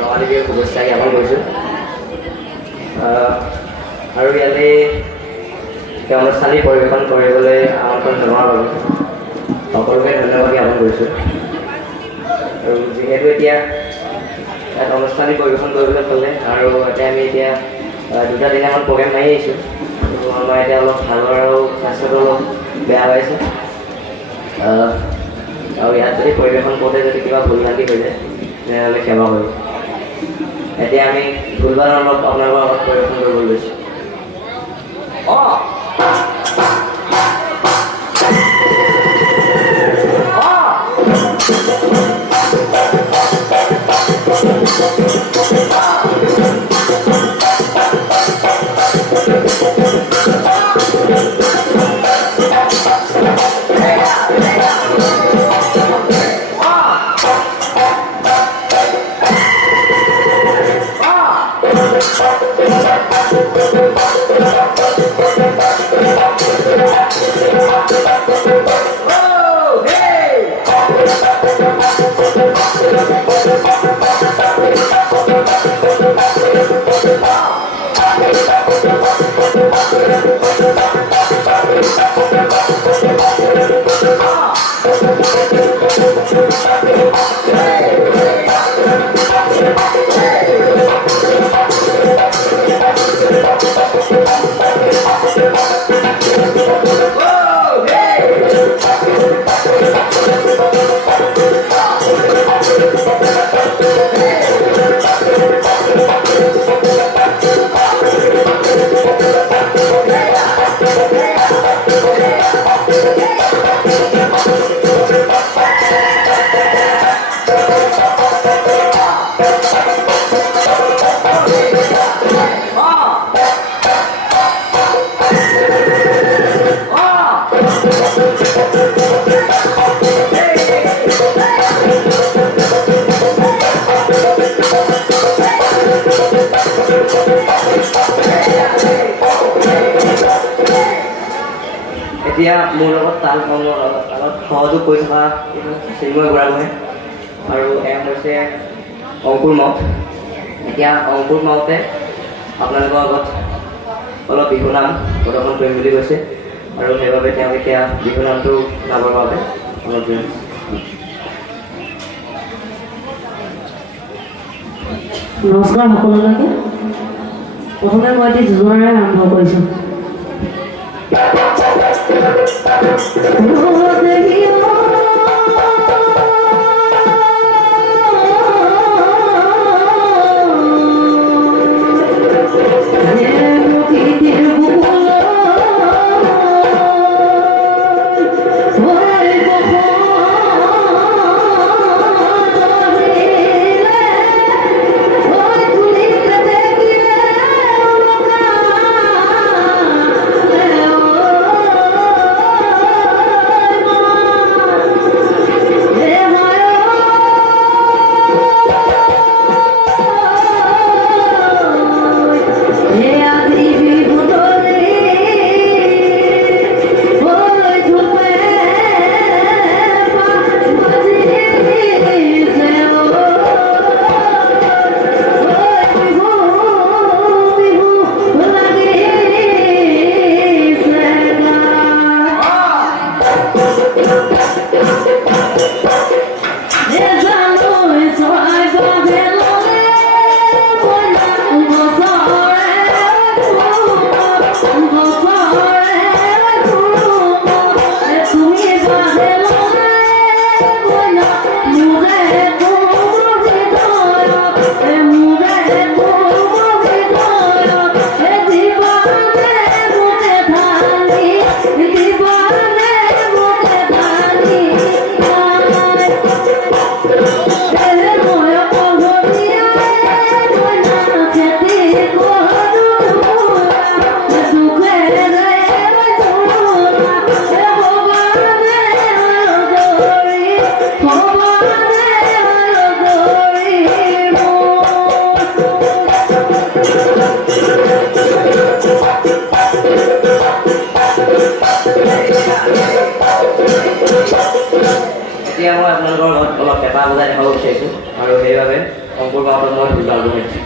ৰঙালী বিহুৰ শুভেচ্ছা জ্ঞাপন কৰিছোঁ। আৰু ইয়াতে অনুষ্ঠানী পৰিৱেশন কৰিবলৈ আমন্ত্ৰণ জনোৱাৰ বাবে সকলোকে ধন্যবাদ জ্ঞাপন কৰিছোঁ। আৰু যিহেতু এতিয়া ইয়াত অনুষ্ঠানী পৰিৱেশন কৰিবলৈ পালে আৰু ইয়াতে আমি এতিয়া 2-3মান প্ৰগ্ৰেম মাৰি আহিছোঁ। আৰু আমাৰ এতিয়া অলপ ভাগৰ আৰু স্বাস্থ্যটো অলপ বেয়া হৈ আছে। আৰু ইয়াত যদি পৰিৱেশন কৰোঁতে যদি কিবা ভুল ভ্ৰান্তি হৈ যায় তেনেহ'লে ক্ষমা কৰিব। এতিয়া আমি ভুলবাৰ অলপ আপোনালোকৰ আগত পৰিৱেশন কৰিবলৈ লৈছোঁ। এতিয়া মোৰ লগত তালত সহযোগ কৰি থকা চিন্ময় বুঢ়াগোহাঁই আৰু এওঁ হৈছে অংকুৰ মাউত। এতিয়া অংকুৰ মাউতে আপোনালোকৰ আগত অলপ বিহু নাম প্ৰদৰ্শন কৰিম বুলি কৈছে আৰু সেইবাবে তেওঁক এতিয়া বিহু নামটো গাবৰ বাবে অলপ নমস্কাৰ সকলোলৈকে। প্ৰথমে মই এটি যোজনাৰে আৰম্ভ কৰিছোঁ। এতিয়া মই আপোনালোকৰ ঘৰত অলপ পেঁপা বজাই দেখাব বিচাৰিছোঁ আৰু সেইবাবে অংকুৰ গাঁৱত মই দুটা আগবাঢ়িছোঁ।